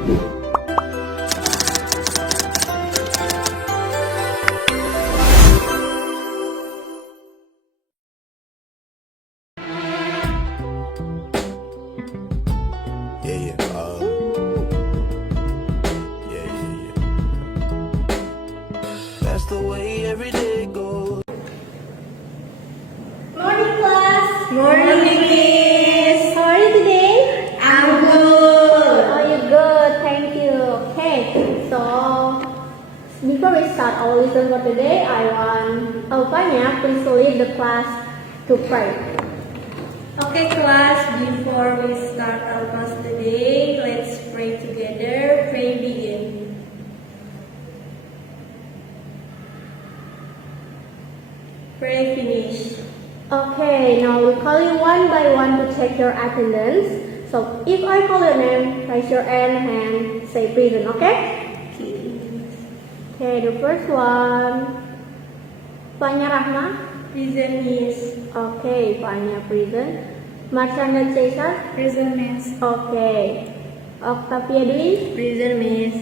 That's the way every day goes. Morning, class. Morning, Miss. How are you today? I'm good. Are you good? Thank you. Okay, so before we start our lesson for today, I want Alpanya please lead the class to pray. Okay, class, before we start our class today, let's pray together. Pray begin. Pray finish. Okay, now we call you one by one to check your attendance. So if I call your name, raise your hand and say present, okay? Okay, the first one, Fanya Rahma. Present, Miss. Okay, Fanya present. Marshanda Cesar. Present, Miss. Okay. Octavia Dwi. Present, Miss.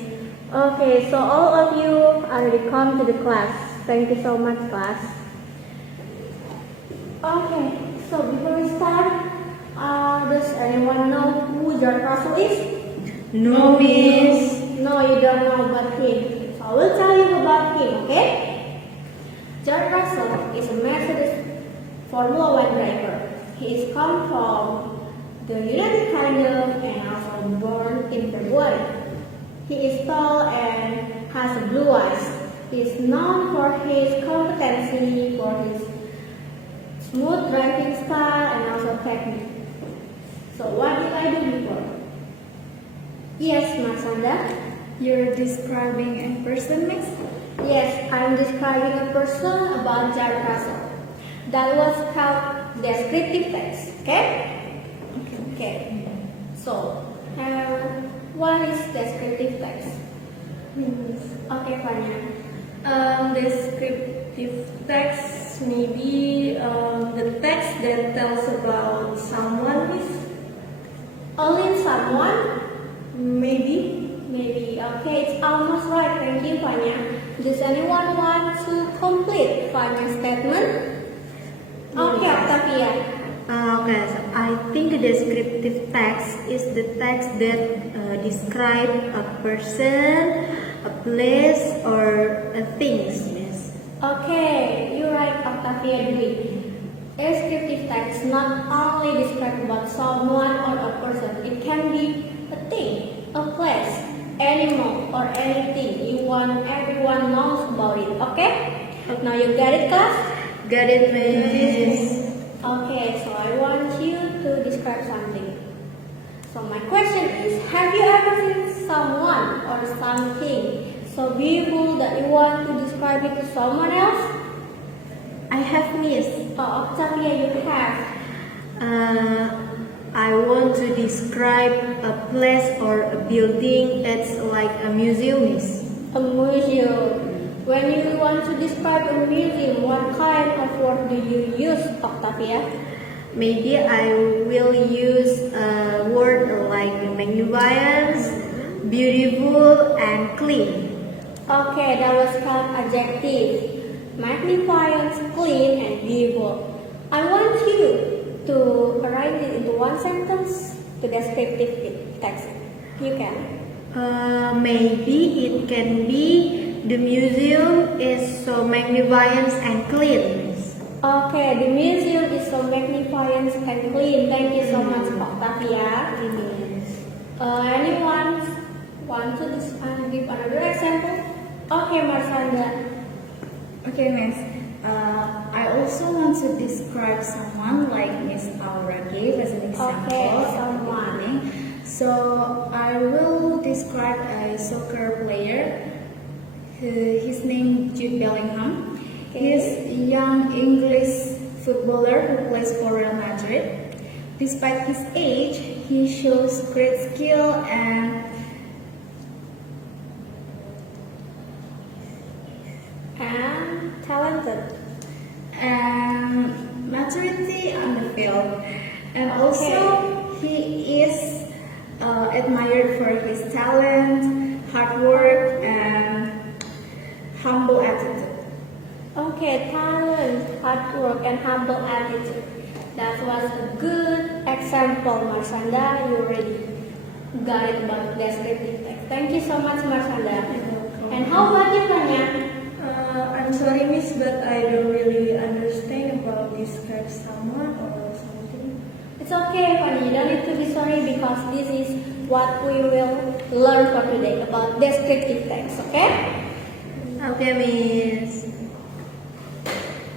Okay, so all of you already come to the class. Thank you so much, class. Okay, so before we start, does anyone know who George Russell is? No, Miss. No, you don't know about him. So I will tell you about him, okay? George Russell is a Mercedes Formula One driver. He is come from the United Kingdom and also born in February. He is tall and has blue eyes. He is known for his competency, for his smooth driving style and also technique. So what did I do before? Yes, Marsanda. You're describing a person, Miss? Yes, I'm describing a person about George Russell. That was called descriptive text. Okay? Okay. So, what is descriptive text? Okay, Fanya. Descriptive text maybe the text that tells about someone, Miss. Only someone? Maybe. Maybe. Okay, it's almost right. Thank you, Fanya. Does anyone want to complete Fanya's statement? Okay, Octavia. Okay, so I think a descriptive text is the text that describe a person, a place, or a things, Miss. Okay, you're right, Octavia Dwi. Descriptive text not only describe about someone or a person. It can be a thing, a place, animal, or anything you want everyone knows about it. Okay? Now you get it, class? Got it, Miss. Okay, so I want you to describe something. So my question is, have you ever seen someone or something so beautiful that you want to describe it to someone else? I have, Miss. Oh, Octavia, you have. I want to describe a place or a building that's like a museum, Miss. A museum. When you want to describe a museum, what kind of word do you use, Octavia? Maybe I will use a word like magnificent, beautiful, and clean. Okay, that was called adjective. Magnificent, clean, and beautiful. I want you to write it into one sentence to descriptive text. You can. Maybe it can be the museum is so magnificent and clean. Okay, the museum is so magnificent and clean. Thank you so much, Octavia. Anyone want to give another example? Okay, Marsanda. Okay, Miss. I also want to describe someone like Miss Aura gave as an example. Okay, someone. So I will describe a soccer player. His name Jude Bellingham. He's a young English footballer who plays for Real Madrid. Despite his age, he shows great skill and talented and maturity on the field. And also he is admired for his talent, hard work, and humble attitude. Okay, talent, hard work, and humble attitude. That was a good example, Marsanda. You already got it about descriptive text. Thank you so much, Marsanda. And how about you, Fanya? I'm sorry, Miss, but I don't really understand about describe someone or something. It's okay, Fanya. You don't need to be sorry because this is what we will learn for today about descriptive text. Okay? Okay, Miss.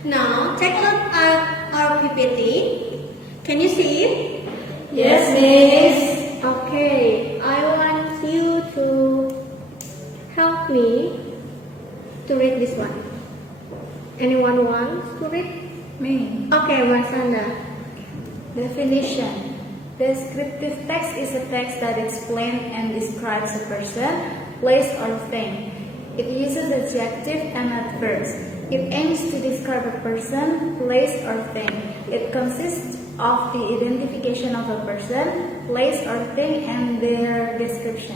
Now, take a look at our PPT. Can you see it? Yes, Miss. Okay, I want you to help me to read this one. Anyone wants to read? Me. Okay, Marsanda. Definition. Descriptive text is a text that explains and describes a person, place, or thing. It uses adjective and adverbs. It aims to describe a person, place, or thing. It consists of the identification of a person, place, or thing, and their description.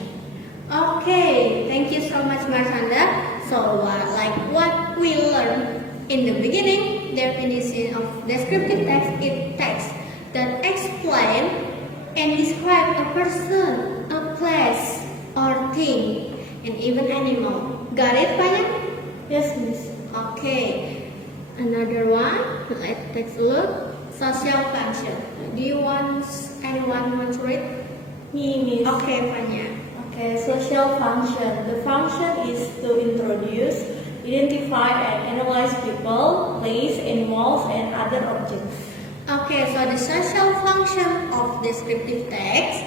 Okay, thank you so much, Marsanda. So, like what we learned in the beginning, definition of descriptive text is text that explain and describe a person, a place, or thing, and even animal. Got it, Fanya? Yes, Miss. Okay. Another one. Let's take a look. Social function. Do you want anyone want to read? Me, Miss. Okay, Fanya. Okay, social function. The function is to introduce, identify, and analyze people, place, animals, and other objects. Okay, so the social function of descriptive text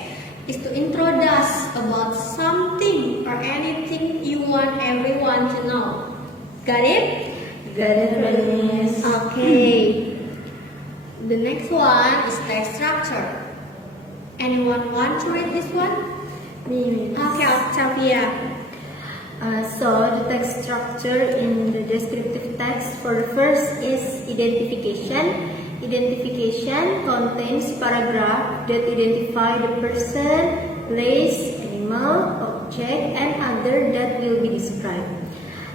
is to introduce about something or anything you want everyone to know. Got it? Got it, Miss. Okay. The next one is text structure. Anyone want to read this one? Me, Miss. Okay, Octavia. So the text structure in the descriptive text for the first is identification. Identification contains paragraph that identify the person, place, animal, object, and other that will be described.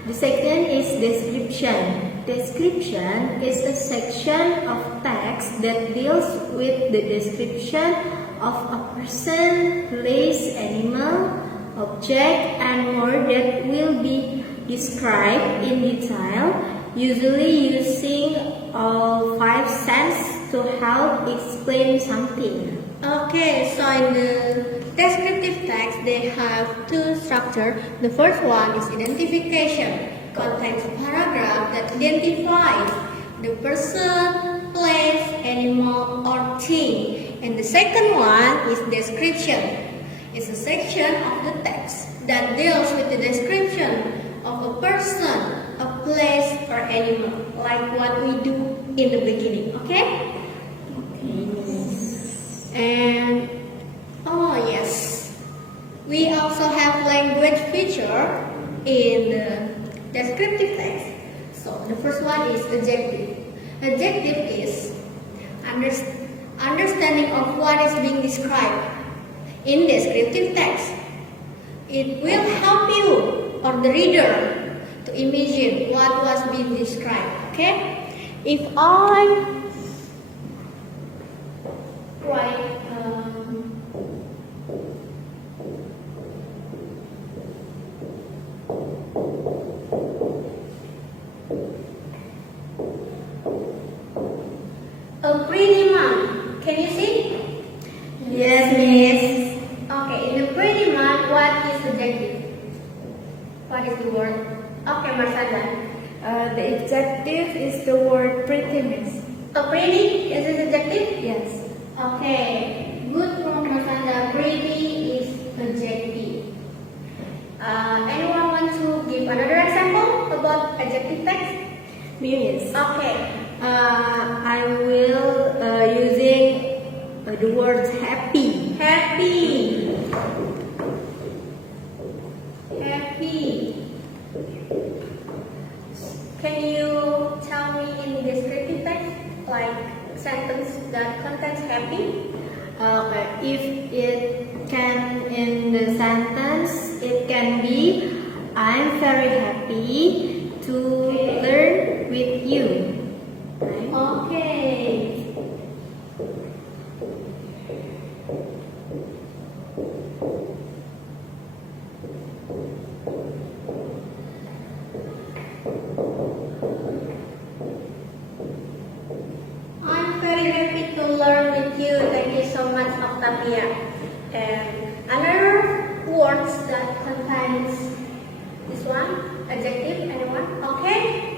The second is description. Description is a section of text that deals with the description of a person, place, animal, object, and more that will be described in detail, usually using all 5 senses to help explain something. Okay, so in the descriptive text, they have two structures. The first one is identification, contains a paragraph that identifies the person, place, animal, or thing. And the second one is description. It's a section of the text that deals with the description of a person, a place, or animal, like what we do in the beginning. Okay? And oh yes, we also have language feature in the descriptive text. So the first one is adjective. Adjective is understanding of what is being described in descriptive text. It will help you or the reader to imagine what was being described. Okay? If I write a pretty mom. Can you see? Yes, Miss. Okay, in the pretty mom, what is adjective? What is the word? Okay, Marsanda. The adjective is the word pretty, Miss. A pretty is it adjective? Yes. Okay, good from Marsanda. Pretty is adjective. Anyone want to give another example about adjective text? Miss. Okay. I will using the words happy. Happy. Happy. Can you tell me in descriptive text, like sentence that contains happy? If it can I'm very happy to learn with you. Okay. I'm very happy to learn with you. Thank you so much, Octavia. And another words that contains this one, adjective, anyone? Okay?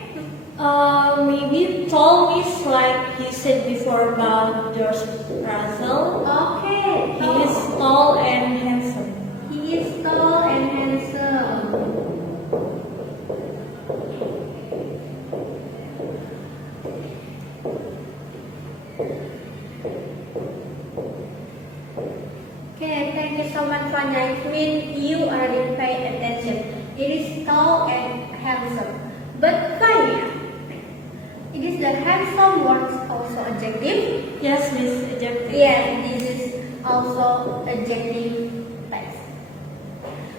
Maybe tall is like you said before about George Russell. Okay. He is tall and handsome. He is tall and handsome. Okay, thank you so much, Fanya. It means you already pay attention. It is tall and handsome. But Fanya, it is the handsome word also adjective? Yes, Miss, adjective. Yes, this is also adjective text.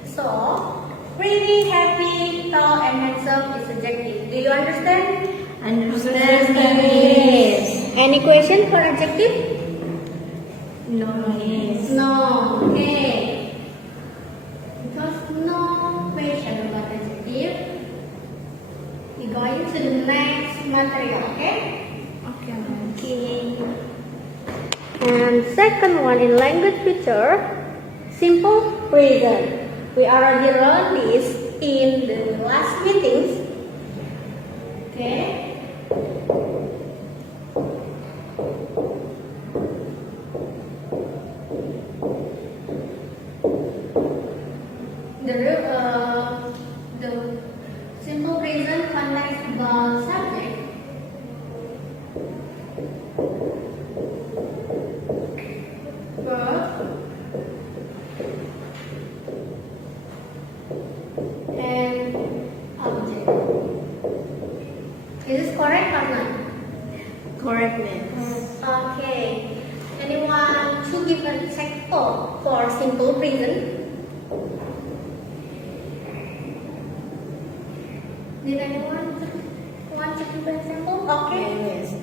So, pretty, happy, tall, and handsome is adjective. Do you understand? Understand, Miss? Any question for adjective? No, Miss. No. Okay. Because no question about adjective, we going to the next material. Okay. Okay, ma'am. Okay. And second one in language feature, simple present. We already learned this in the last meetings. Okay. The simple present contains the subject, verb, and object. Is this correct or not? Correct, Miss. Okay. Anyone to give an example for simple present? Did anyone want to give an example? Okay. Yes.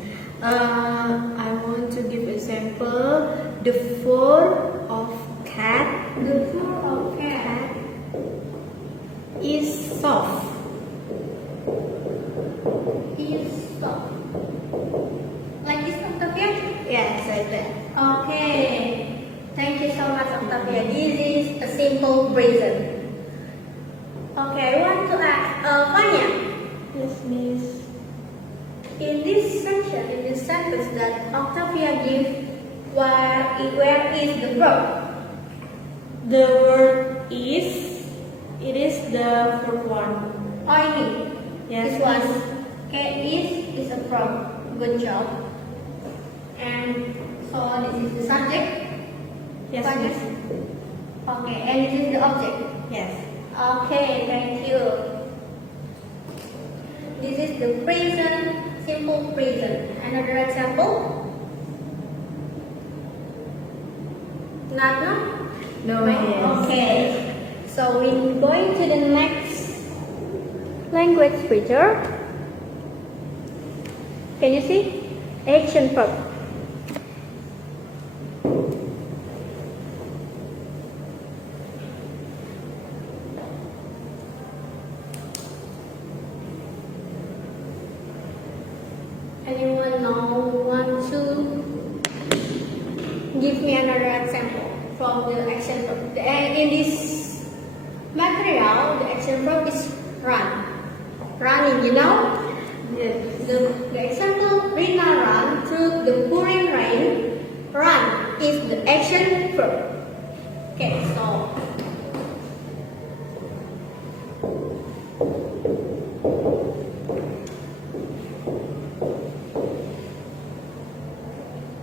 I want to give example. The fur of cat The fur of cat is soft. is soft. Like this, Octavia? Yes, like that. Okay. Thank you so much, Octavia. This is a simple present. Okay, I want to ask, Fanya, Yes, Miss. in this section, in this sentence that Octavia gives, where is the verb? The word is. It is the fourth one. I mean, Yes, this one. Miss. Okay, is a verb. Good job. And so this is the subject. Yes, Fanya? Miss. Okay, and this is the object. Yes. Okay, thank you. This is the present, simple present. Another example? Not, no? No, Miss. Okay. So we're going to the next language feature. Can you see? Action verb. Anyone want to give me another example from the action verb? And in this material, the action verb is run. Running, you know? Yes. The example, Rina run through the pouring rain. Run is the action verb. Okay, so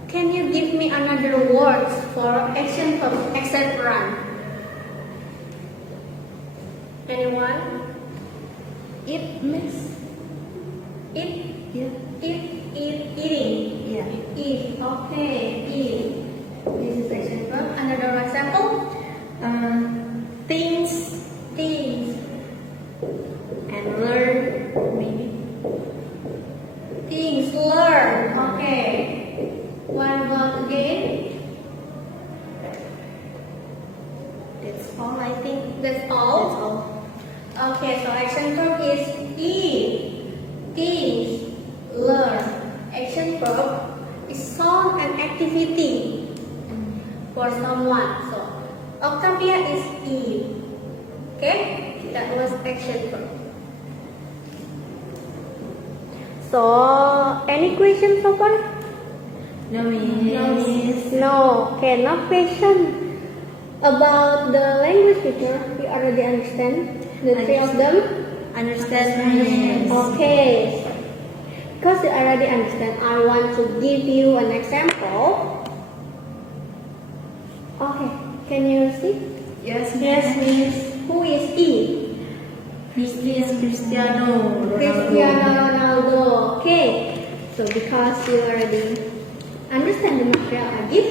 can you give me another words for action verb except run? Anyone? It, Miss. Eat, Yeah. eating. Yeah. Eat, okay, eat. This is action verb. Another example, Things. things. That's all, I think. That's That's all? all. Okay, so action verb is eat, think, learn. Action verb is solve an activity for someone. So Octavia is eat. Okay, that was action verb. So any questions so far? No, miss. No. Okay, no question about the language teacher. We already understand the three of them. Understand, miss. Okay. Because you already understand, I want to give you an example. Okay, can you see? Yes, Yes, miss. Who is E? Cristiano Cristiano Ronaldo. Okay. So because you already understand the material I give,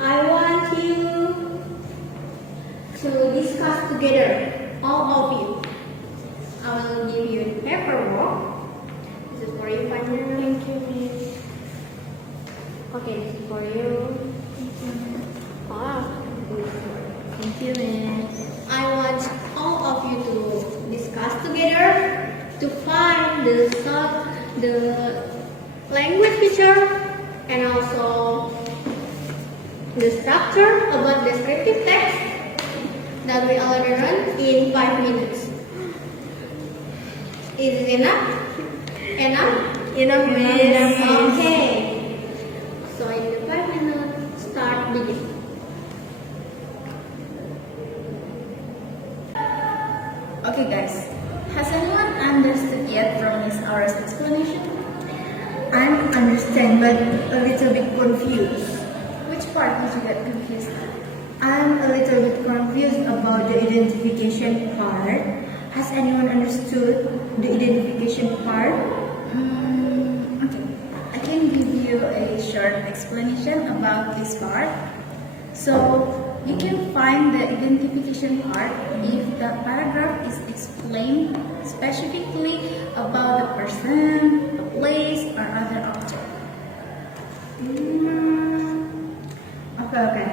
I want you to discuss together, all of you. I will give you paperwork. This is for you, partner. Thank you, miss. Okay, this is for you. Wow. Thank you, miss. I want all of you to discuss together to find the language feature and also the structure about descriptive text that we already run in 5 minutes. Is it enough? Enough, miss. Okay. So in the 5 minutes, start begin. Okay guys, has anyone understood yet from Miss Aura's explanation? I'm understand, but a little bit confused. Which part did you get confused? I'm a little bit confused about the identification part. Has anyone understood the identification part? Okay, I can give you a short explanation about this part. So, you can find the identification part if the paragraph is explained specifically about the person, the place, or other object. Okay.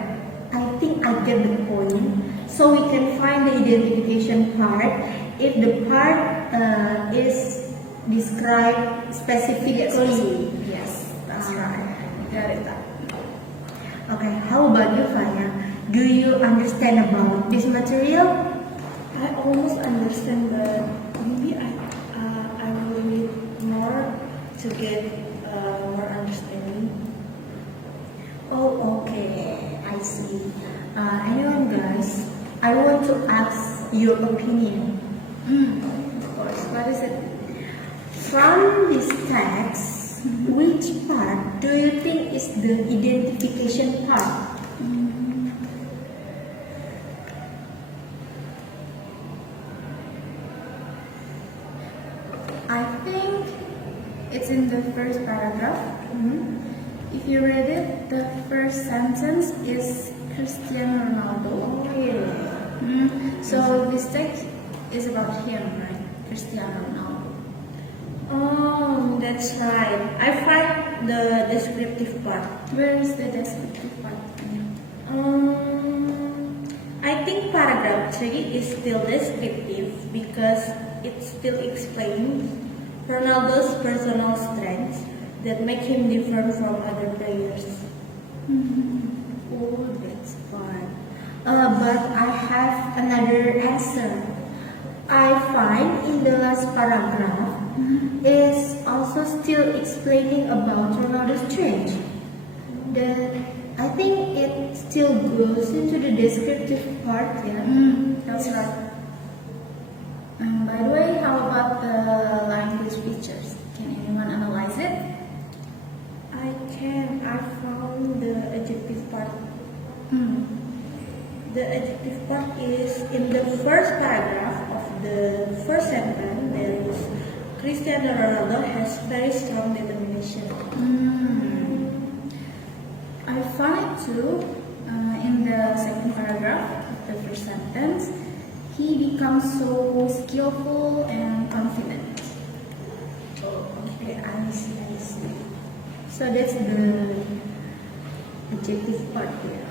I think I get the point. So we can find the identification part if the part is described specifically. Yes, that's right. Got it. Okay, how about you, Fanya? Do you understand about this material? I almost understand, but maybe I will need more to get more understanding. Oh, okay. I see. Anyway, guys, I want to ask your opinion. Of course. What is it? From this text, which part do you think is the identification part? I think it's in the first paragraph. If you read it, the first sentence is Cristiano Ronaldo. So this text is about him, right? Cristiano Ronaldo. Oh, that's right. I find the descriptive part. Where is the descriptive part? I think paragraph 3 is still descriptive because it still explains Ronaldo's personal strengths that make him different from other players. Oh, that's fine. But I have another answer. I find in the last paragraph is also still explaining about Ronaldo's strength. I think it still goes into the descriptive part, yeah. That's right. By the way, how about the language features? Can anyone analyze it? I can. I found the adjective part. The adjective part is in the first paragraph of the first sentence. There is Cristiano Ronaldo has very strong determination. I found it too in the second paragraph of the first sentence. He becomes so skillful and confident. Okay, I see. So that's the adjective part here.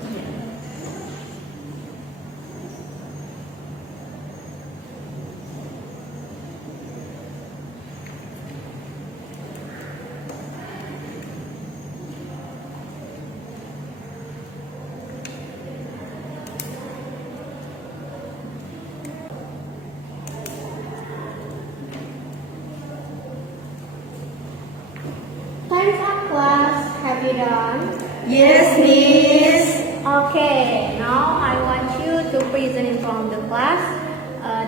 have you done? Yes, Miss. Okay, now I want you to present in front of the class.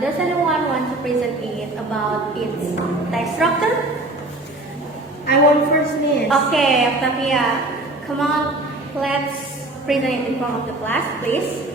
Does anyone want to present it about its text structure? I want first, Miss. Okay, Octavia, come on, let's present it in front of the class, please.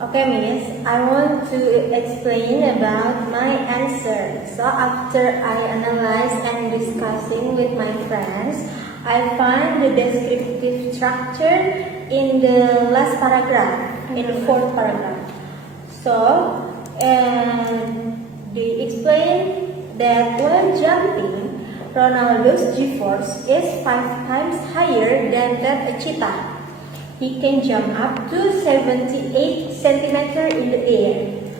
Okay, Miss, I want to explain about my answer. So after I analyze and discussing with my friends, I find the descriptive structure in the last paragraph, in the fourth paragraph. So, and they explain that when jumping, Ronaldo's G-force is 5 times higher than that a cheetah. He can jump up to 78 centimeters in the air.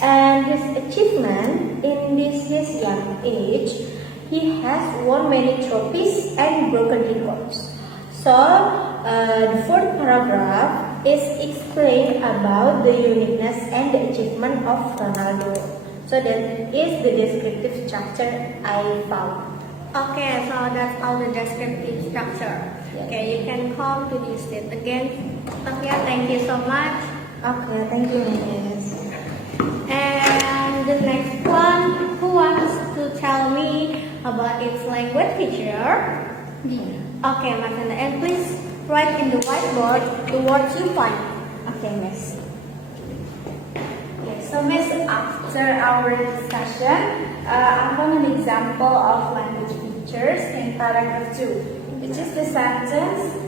And his achievement in his young age, he has won many trophies and broken records. So, the fourth paragraph is explained about the uniqueness and the achievement of Ronaldo. So that is the descriptive structure I found. Okay, so that's all the descriptive structure. Yes. Okay, you can come to this state again. Octavia, thank you so much. Okay, thank you, Miss. And the next one, who wants to tell me about its language feature? Okay, Marcella, and please write in the whiteboard the words you find. Okay, Miss. So, Miss, after our discussion, I found an example of language features in paragraph 2, which is the sentence.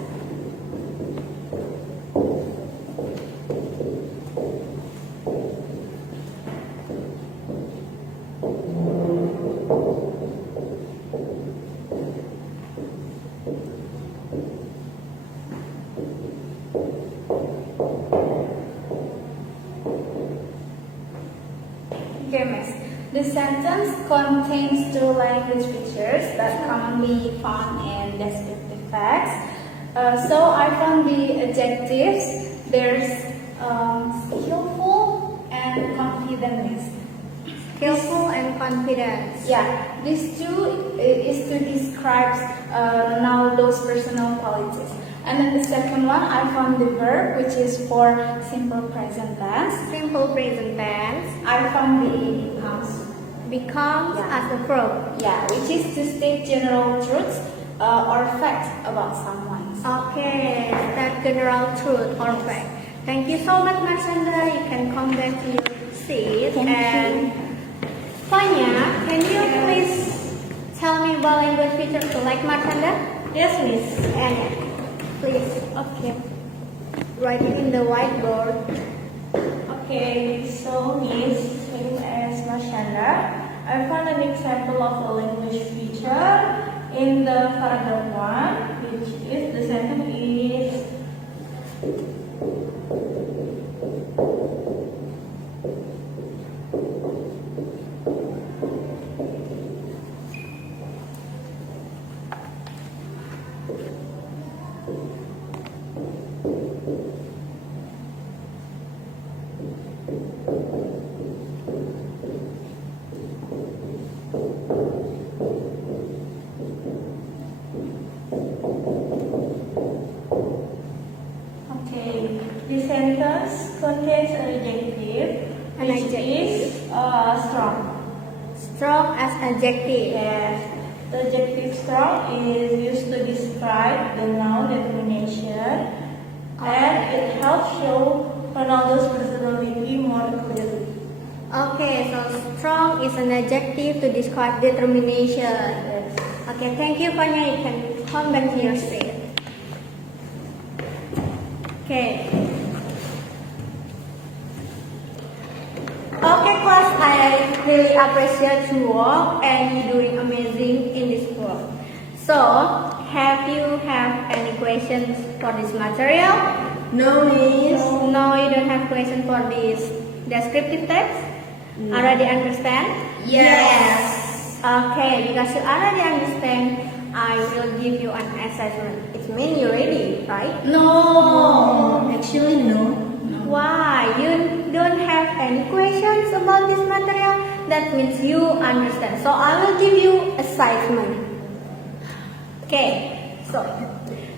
Okay, Miss. The sentence contains two language features that commonly found in descriptive text. So I found the adjectives. There's skillful and confident, Miss. Skillful and confident. Yeah, these two is to describe Ronaldo's personal qualities. And then the second one, I found the verb, which is for simple present tense. Simple present tense I found the becomes Yeah. as a verb. yeah, which is to state general truths or facts about someone. Okay, that general truth or fact. Thank you so much, Marcella. You can come back to your seat. And Fanya, can you please tell me what language features you like, Marcella? Yes, Miss. And please, okay. Writing in the whiteboard. Okay, so Miss, same as Marshanda, I found an example of a language feature in the paragraph 1, which is the sentence is okay. The sentence contains an adjective, An which adjective. is strong. Strong as adjective. Yes, the adjective strong is used to describe the noun determination, and it helps show Ronaldo's personality more clearly. Okay, so strong is an adjective to describe determination. Yes. Okay, thank you, Fanya. You can come back to your seat. Okay. Okay, class, I really appreciate your work and you're doing amazing in this work. So, have you have any questions for this material? No, Miss. No, you don't have question for this descriptive text? Already understand? Yes. Okay, because you already understand, I will give you an assessment. It means you're ready, right? No. Actually, no. No. Why? You don't have any questions about this material? That means you understand. So I will give you assessment. Okay, so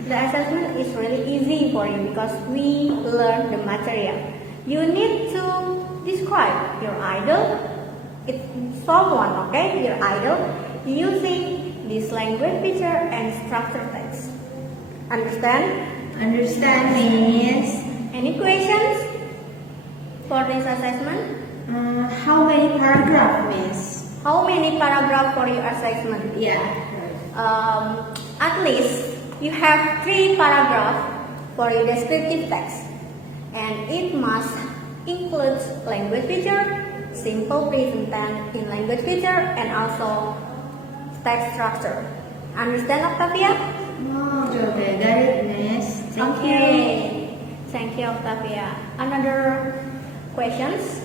the assessment is really easy for you because we learn the material. You need to describe your idol. It's someone, okay, your idol, using this language feature and structure text. Understand? Understand, Miss. Any questions for this assessment? How many paragraph, Miss? How many paragraph for your assessment? Yeah. At least you have 3 paragraphs for your descriptive text, and it must include language feature, simple present tense in language feature, and also text structure. Understand, Octavia? Oh, okay, got it, Miss. Thank you. Thank you, Octavia. Another questions?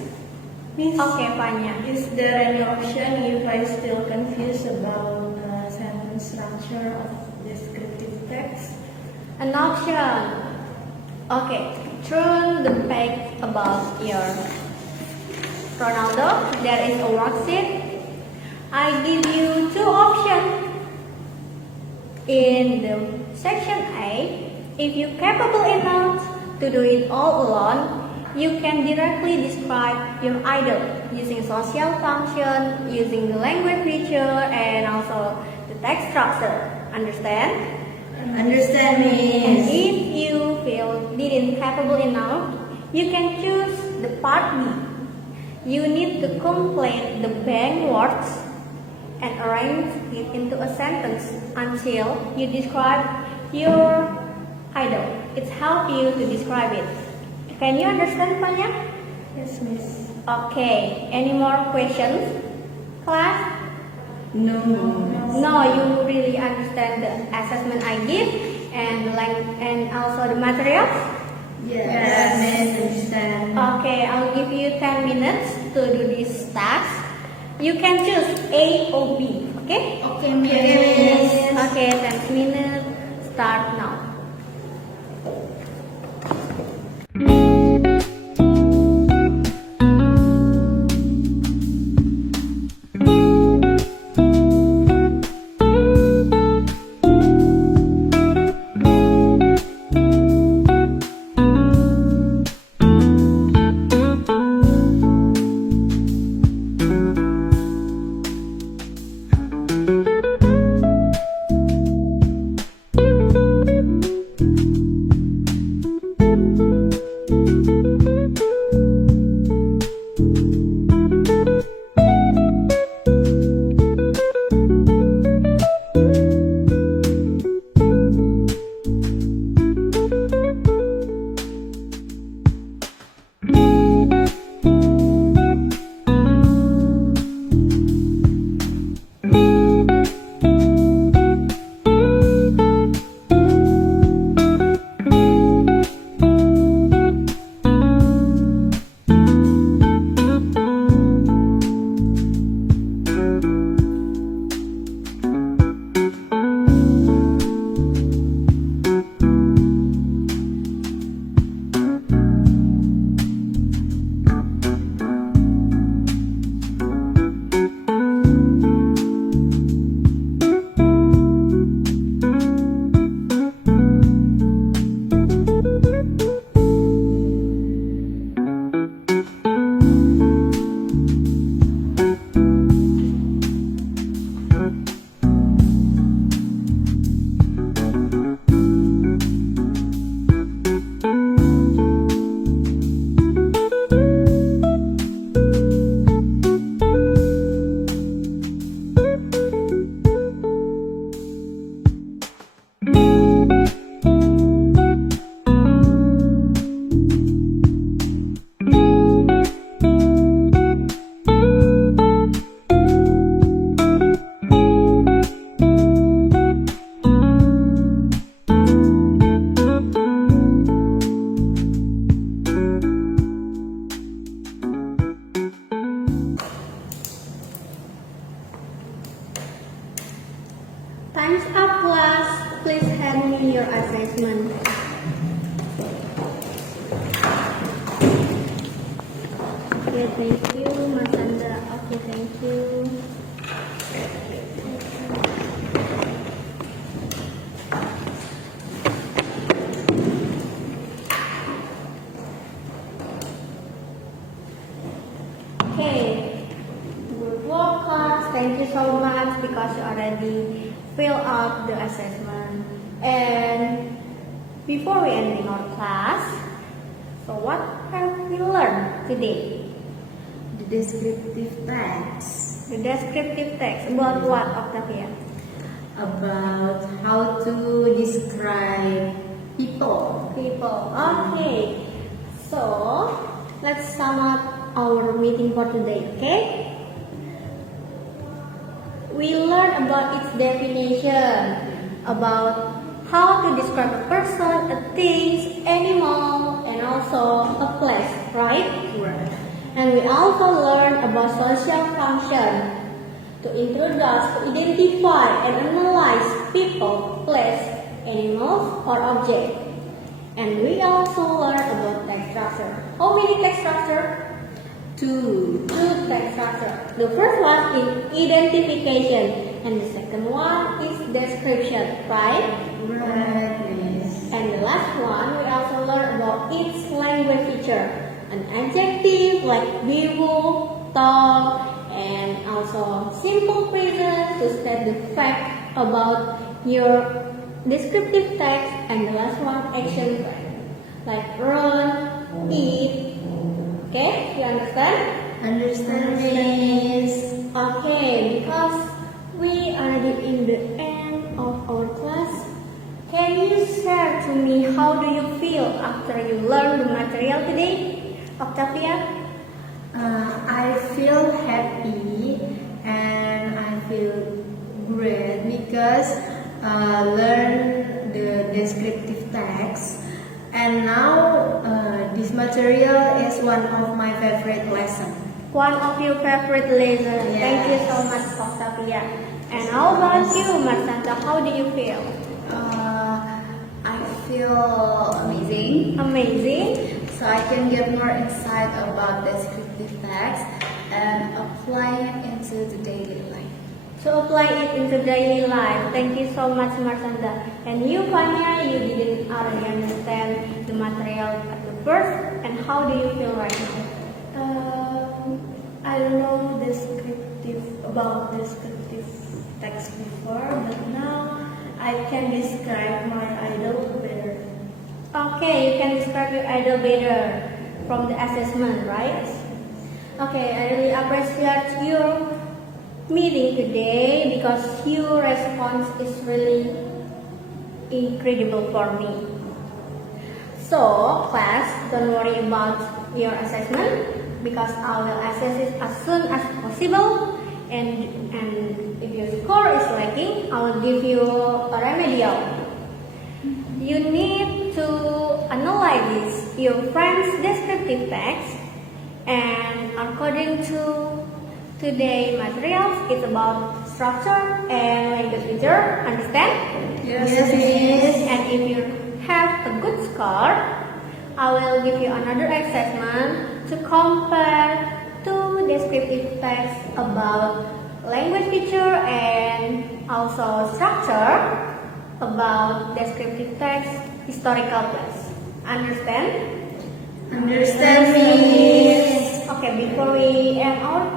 Miss, Okay, Fanya. is there any option if I still confused about sentence structure of descriptive text? An option. Okay, turn the page about your Ronaldo. There is a worksheet. I give you 2 options. In the section A, if you're capable enough to do it all alone, you can directly describe your idol using social function, using the language feature, and also the text structure. Understand? Understand, And Miss. if you feel didn't capable enough, you can choose the part B. You need to complete the blank words and arrange it into a sentence until you describe your idol. It helps you to describe it. Can you understand, Fanya? Yes, Miss. Okay. Any more questions, class? No. No, you really understand the assessment I give and also the materials? Yes, Miss, understand. Okay, I'll give you 10 minutes to do this task. You can choose A or B, okay? Okay, Miss. Okay, 10 minutes, start now. Time's up, class. Please hand me your assessment. Okay, thank you, Mas Sandra. Okay, thank you. Okay, good work, class. Thank you so much because you already fill up the assessment. And before we ending our class, so what have we learned today? The descriptive text The descriptive text about what, Octavia? about how to describe people. People. Okay. So let's sum up our meeting for today. Okay. We learned about its definition, about how to describe a person, a thing, animal, and also a place, right? Right. And we also learned about social function to introduce, to identify and analyze people, place, animals, or objects. And we also learned about text structure. How many text structure? Two. Two text structure. The first one is identification, and the second one is description, right? Right, miss. And the last one, we also learn about its language feature. An adjective like beautiful, tall, and also simple present to state the fact about your descriptive text. And the last one, action like run, eat. Okay, you understand? Understand, miss. Okay, because we are already in the end of our class, can you share to me how do you feel after you learn the material today, Octavia? I feel happy and I feel great because learn the descriptive text, and now this material is one of my favorite lessons. One of your favorite lessons. Yes. Thank you so much, Octavia. And how about you, Marcanta? How do you feel? I feel amazing. Amazing. So I can get more insight about descriptive text and apply it into the daily life. To apply it into daily life. Thank you so much, Marcanta. And you, Fanya, you didn't already understand the material at the first. And how do you feel right now? I don't know about descriptive text before, but now I can describe my idol better. Okay, you can describe your idol better from the assessment, right? Okay, I really appreciate your meeting today because your response is really incredible for me. So, class, don't worry about your assessment because I will assess it as soon as possible. And if your score is lacking, I will give you a remedial. You need to analyze your friend's descriptive text, and according to today's materials, it's about structure and language feature. Understand? Yes, miss. And if you have a good score, I will give you another assessment to compare two descriptive text about language feature and also structure about descriptive text historical place. Understand? Understand, miss. Okay, before we end our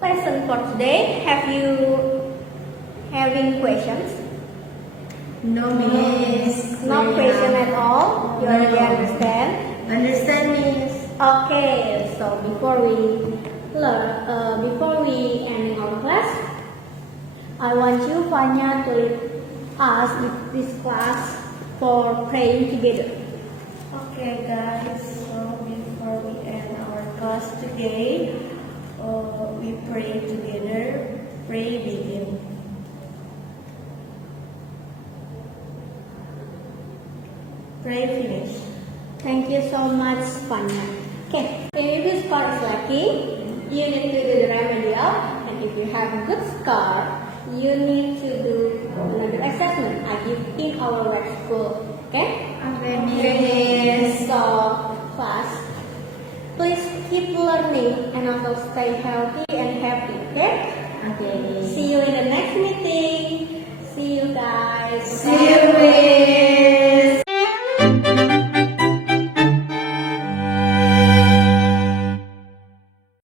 lesson for today, have you having questions? No, miss. No question at all? You already understand? Understand, miss. Okay, so before we end our class, I want you, Fanya, to lead us this class for praying together. Okay, guys. So before we end our class today, we pray together. Pray begin. Pray finish. Thank you so much, Fanya. Okay, if your score is lacking, you need to do the remedial, and if you have a good score, you need to do another assessment I give in our web school. Okay? Okay, miss. So, class, please keep learning and also stay healthy and